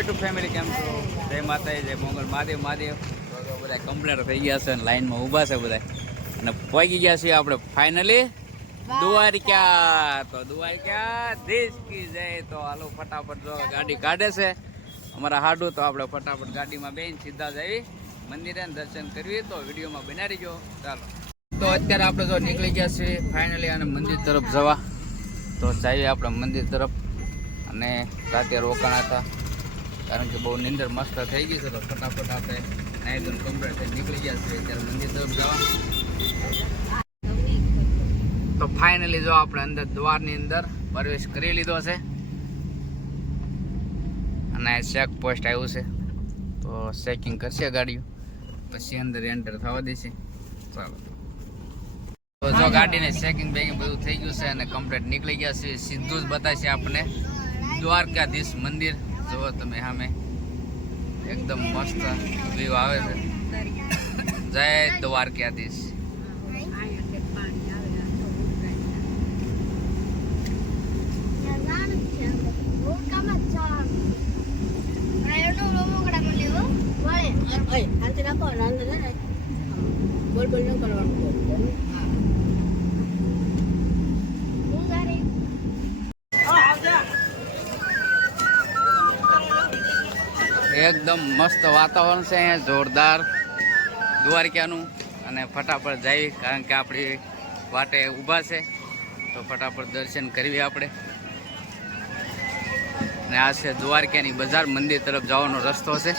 YouTube family કેમ છો? જય માતાજી, જય મંગળ, મહાદેવ મહાદેવ. બધા કમ્પ્લીટ થઈ ગયા છે અને લાઈનમાં ઊભા છે બધા અને પહોંચી ગયા છીએ આપણે ફાઇનલી દ્વારકા. તો દ્વારકા દેશ કી જય. તો હાલો ફટાફટ જો ગાડી કાઢે છે અમારા હાડું, તો આપણે ફટાફટ ગાડીમાં બેન સીધા જઈ મંદિરે દર્શન કરવી. તો વિડીયોમાં બનાવી રહીજો. ચાલો, તો અત્યારે આપણે જો નીકળી ગયા છીએ ફાઇનલી અને મંદિર તરફ જવા. તો જઈએ આપણે મંદિર તરફ. અને રાતે રોકાણા હતા કારણ કે બહુ નીંદર મસ્ત થઈ ગઈ છે. તો ફટાફટ આપણે નાઈ ધોઈને કમ્પ્લીટ થઈ નીકળી ગયા છીએ અત્યારે મંદિર તરફ જવા. તો ફાઇનલી જો આપણે અંદર દ્વારની અંદર પ્રવેશ કરી લીધો છે અને ચેક પોસ્ટ આવ્યું છે. તો ચેકિંગ કરશે ગાડીઓ, પછી અંદર એન્ટર થવા દેશે. ચાલો, તો જો ગાડીને ચેકિંગ બેકિંગ બધું થઈ ગયું છે અને કમ્પ્લીટ નીકળી ગયા છે. સીધું જ બતાવશે આપણને દ્વારકાધીશ મંદિર. જુઓ તમે સામે એકદમ મસ્ત વ્યૂ આવે છે. જય દ્વારકાધીશ. એકદમ મસ્ત વાતાવરણ છે અહીંયા, જોરદાર દ્વારકાનું. અને ફટાફટ જઈએ કારણ કે આપણી વાટે ઊભા છે. તો ફટાફટ દર્શન કરવી આપણે. ને આ છે દ્વારકાની બજાર, મંદિર તરફ જવાનો રસ્તો છે.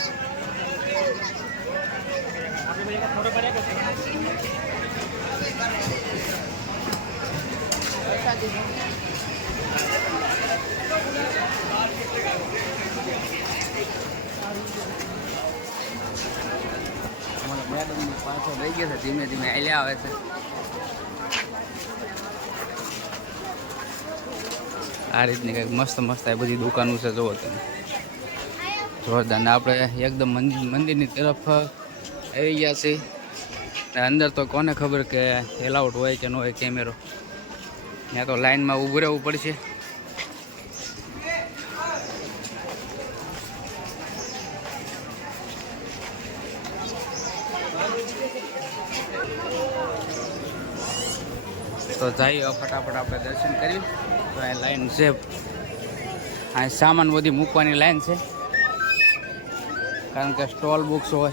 મેડમ પાછળ રહી ગયા છે, ધીમે ધીમે આલ્યા આવે છે. આ રીતની કંઈક મસ્ત મસ્ત આ બધી દુકાનો છે, જુઓ તમે જોરદાર. ને આપણે એકદમ મંદિરની તરફ આવી ગયા છીએ. અંદર તો કોને ખબર કે એલાઉટ હોય કે ન હોય કેમેરો. ત્યાં તો લાઈનમાં ઊભું રહેવું પડશે. તો જઈએ ફટાફટ આપણે દર્શન કરી. તો આ લાઈન છે, આ સામાન બધી મૂકવાની લાઈન છે કારણ કે સ્ટોલ બુક્સ હોય.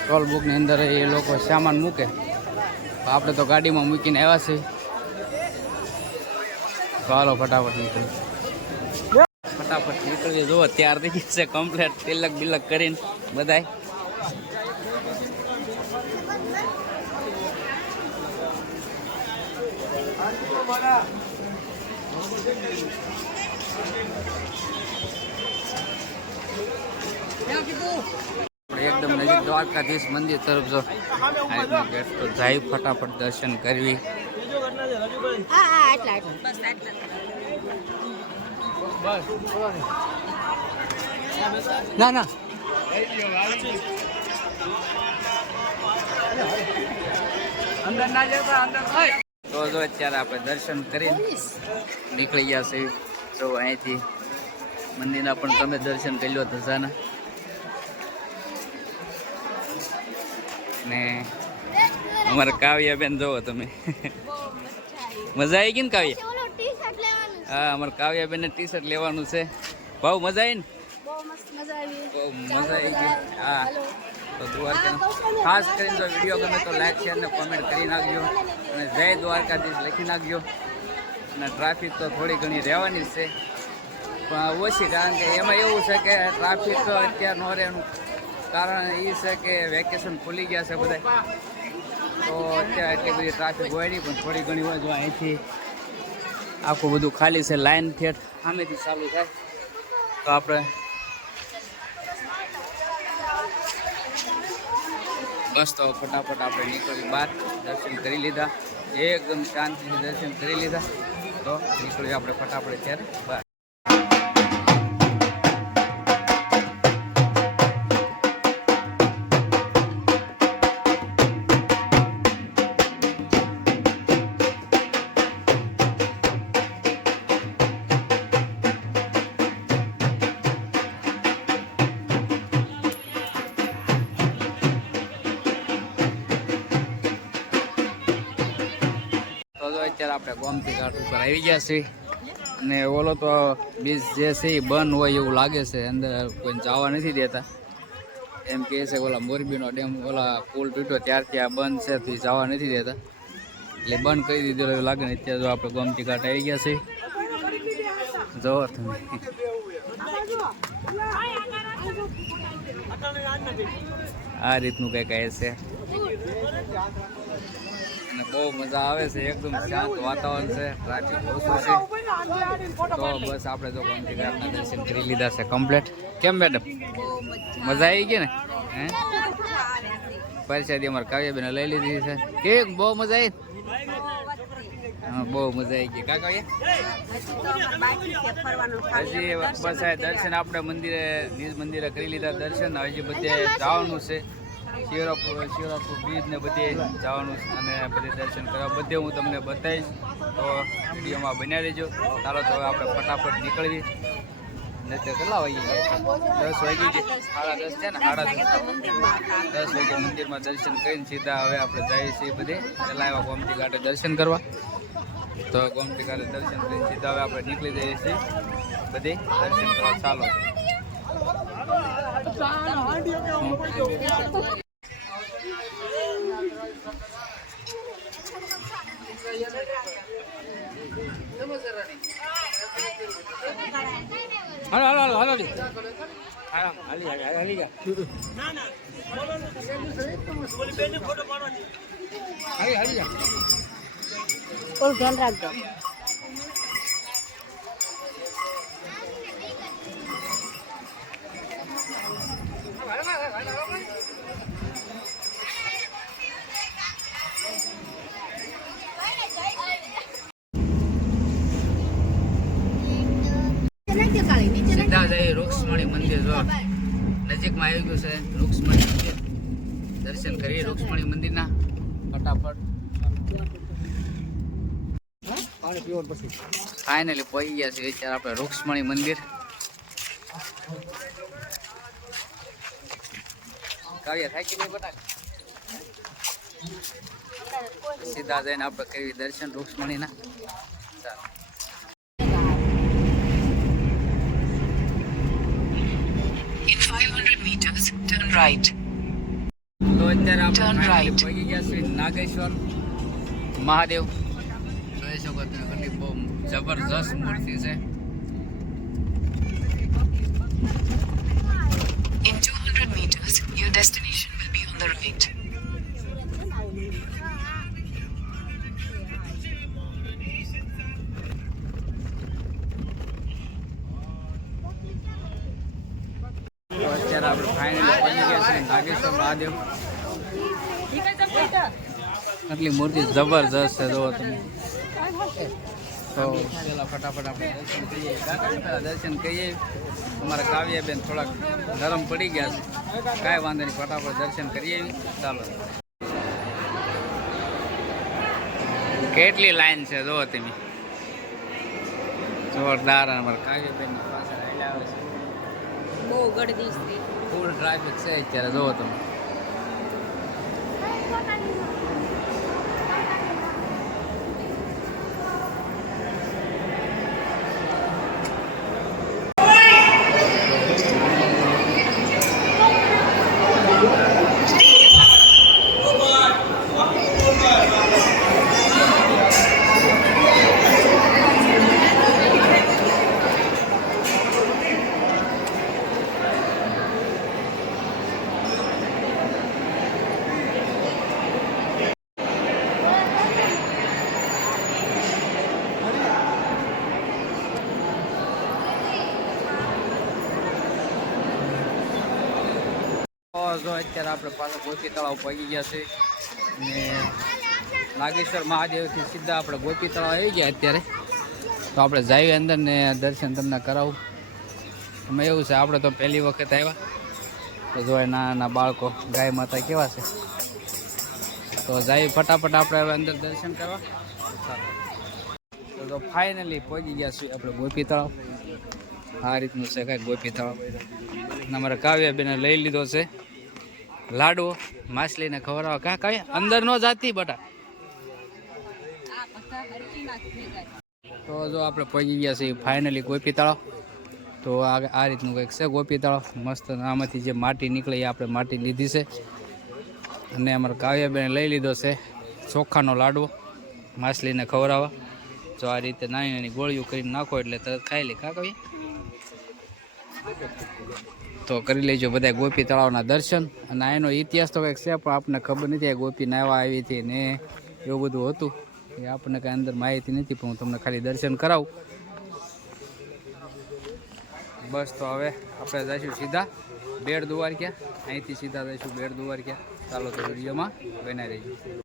સ્ટોલ બુકની અંદર એ લોકો સામાન મૂકે. આપણે તો ગાડીમાં મૂકીને આવ્યા છીએ. તો હાલો ફટાફટ નીકળી. ફટાફટ નીકળીએ. જુઓ તૈયાર થઈ ગઈ છે કમ્પ્લેટ, તિલક બિલક કરીને બધાય. એકદમ નજીક દ્વારકાધીશ મંદિર તરફ જો ગેટ. તો જાય ફટાફટ દર્શન કરવી. ના ના અંદર ના જતા અંદર. તો જો અત્યારે આપણે દર્શન કરીને નીકળી ગયા છે. જો અહીંથી મંદિરના પણ તમે દર્શન કરી લો ધજાના. ને અમારા કાવ્યાબેન જોવો તમે, મજા આવી ગઈ ને કાવ્યા? હા, અમારા કાવ્યાબેન ને ટી શર્ટ લેવાનું છે. ભાવ મજા આવી ને? બહુ મજા આવી ગઈ. હા, તો દ્વારકા ખાસ કરીને જો વિડીયો ગમે તો લાઈક શેર ને કોમેન્ટ કરી નાખજો અને જય દ્વારકાધીશ લખી નાખજો. અને ટ્રાફિક તો થોડી ઘણી રહેવાની જ છે પણ ઓછી, કારણ કે એમાં એવું છે કે ટ્રાફિક અત્યારે ન રહેવાનું કારણ એ છે કે વેકેશન ખુલી ગયા છે બધા. તો અત્યારે એટલી બધી ટ્રાફિક હોય નહીં, પણ થોડી ઘણી હોય. જો અહીંથી આખું બધું ખાલી છે, લાઈન ઠેઠ સામેથી ચાલુ થાય. તો આપણે બસ તો ફટાફટ આપણે નીકળી બહાર. દર્શન કરી લીધા, એકદમ શાંતિથી દર્શન કરી લીધા. તો નીકળીએ આપણે ફટાફટ અત્યારે બહાર. જો અત્યારે આપણે ગોમતી ઘાટ ઉપર આવી ગયા છીએ અને ઓલો તો બીચ જે છે એ બંધ હોય એવું લાગે છે, અંદર કોઈ જવા નથી દેતા. એમ કહે છે ઓલા મોરબીનો ડેમ ઓલા પુલ તૂટ્યો ત્યારથી આ બંધ છે, તો જવા નથી દેતા, એટલે બંધ કરી દીધેલો એવું લાગે ને. અત્યારે જો આપણે ગોમતી ઘાટ આવી ગયા છીએ, જોવો તમે આ રીતનું કંઈક કહે છે અને બહુ મજા આવે છે. એકદમ શાંત વાતાવરણ છે, ટ્રાફિક ઓછું છે. તો બસ આપણે તો ગોમતી ઘાટના દર્શન કરી લીધા છે કમ્પ્લીટ. કેમ મેડમ, મજા આવી ગઈ ને? હે પરસાદી અમારે કાવ્યાબેન લઈ લીધી છે. કેક બહુ મજા આવી? હા, બહુ મજા આવી ગઈ. કા કાવ્યા હજી બસ આ દર્શન આપણે મંદિરે નિજ મંદિરે કરી લીધા દર્શન. હજી બધે જવાનું છે, શિવરાપુર બીચ ને બધે જવાનું અને બધે દર્શન કરવા બધે હું તમને બતાવીશ. તો વિડીયોમાં બન્યા રહેજો. ચાલો તો આપણે ફટાફટ નીકળવી. નથી કેટલા વાગી ગયા છે? 10 વાગી ગયા, 10:30 છે ને? 10 વાગે મંદિરમાં દર્શન કરીને સીધા હવે આપણે જઈએ છીએ બધે. પહેલાં આવ્યા ગોમતી ઘાટે દર્શન કરવા, તો ગોમતી ઘાટે દર્શન કરીને સીધા હવે આપણે નીકળી જઈએ છીએ બધે દર્શન કરવા. ચાલો હાલો હાલો હાલો હાલો હાલી ગયા. ધ્યાન રાખજો. સીધા જઈએ રૂક્ષ્મણી મંદિર. જો નજીકમાં આવી ગયું છે રૂક્ષ્મણી મંદિર. દર્શન કરીએ રૂક્ષ્મણી મંદિરના ફટાફટ. ફાઇનલી પહોંચી ગયા છે અત્યારે આપણે રૂક્ષ્મણી મંદિર. કાવ્યા થાકી નહીં બટા? સીધા જઈને આપણે કરી દર્શન રૂક્ષ્મણીના. In 500 meters, turn right. તો અત્યારે આપણે પહોંચી ગયા છે નાગેશ્વર મહાદેવ. જોઈ શકો તમે કેટલી બહુ જબરજસ્ત મૂર્તિ છે. In 200 meters, your destination will be on the right. અત્યારે આપણે ફાઇનલી પહોંચી ગયા છે નાગેશ્વર મહાદેવ. આટલી મૂર્તિ જબરજસ્ત છે, જોવો તમે. તો પેલા ફટાફટ આપણે દર્શન કરીએ. પેલા દર્શન કરીએ. અમારા કાવ્યાબેન થોડાક નરમ પડી ગયા છે, કાંઈ વાંધો નહીં, ફટાફટ દર્શન કરીએ. ચાલો. કેટલી લાઈન છે જોવો તમે, જોરદાર. અમારા કાવ્યાબેન પાછળ હાલ્યા આવે છે. બહુ ગળદી છે, ફૂલ ટ્રાફિક છે અત્યારે, જોવો તમે. જો અત્યારે આપણે પાછા ગોપી તળાવ પહોંચી ગયા છે ને નાગેશ્વર મહાદેવથી સીધા આપણે ગોપી તળાવ આવી ગયા અત્યારે. તો આપણે જઈએ અંદર ને દર્શન તમને કરાવું. એમાં એવું છે, આપણે તો પહેલી વખત આવ્યા, તો જો નાના નાના બાળકો ગાય માતા કેવા છે. તો જઈએ ફટાફટ આપણે હવે અંદર દર્શન કરવા. તો ફાઇનલી પહોંચી ગયા છીએ આપણે ગોપી તળાવ. આ રીતનું છે કાંઈક ગોપી તળાવ. અમારા કાવ્યાબેને લઈ લીધો છે લાડવો માછલીને ખવડાવવા. કાં કાવ્યા અંદર ન જાતી બટા? તો જો આપણે પહોંચી ગયા છીએ ફાઇનલી ગોપી તળાવ. તો આ રીતનું કંઈક છે ગોપી તળાવ. મસ્ત આમાંથી જે માટી નીકળે એ આપણે માટી લીધી છે. અને અમારા કાવ્યાબેન લઈ લીધો છે ચોખાનો લાડવો માછલીને ખવડાવવા. જો આ રીતે નાની નાની ગોળીઓ કરીને નાખો એટલે તરત ખાઈ લે. કા કહીએ તો કરી લેજો બધા ગોપી તળાવના દર્શન. અને એનો ઇતિહાસ તો કંઈક છે પણ આપણને ખબર નથી. આ ગોપી નાહવા આવી હતી ને એવું બધું હતું. એ આપણને કાંઈ અંદર માહિતી નથી પણ હું તમને ખાલી દર્શન કરાવું. બસ તો હવે આપણે જઈશું સીધા બેટ દ્વારકા. અહીંથી સીધા જઈશું બેટ દ્વારકા. ચાલો તો વિડીયોમાં બનાવી રહીશું.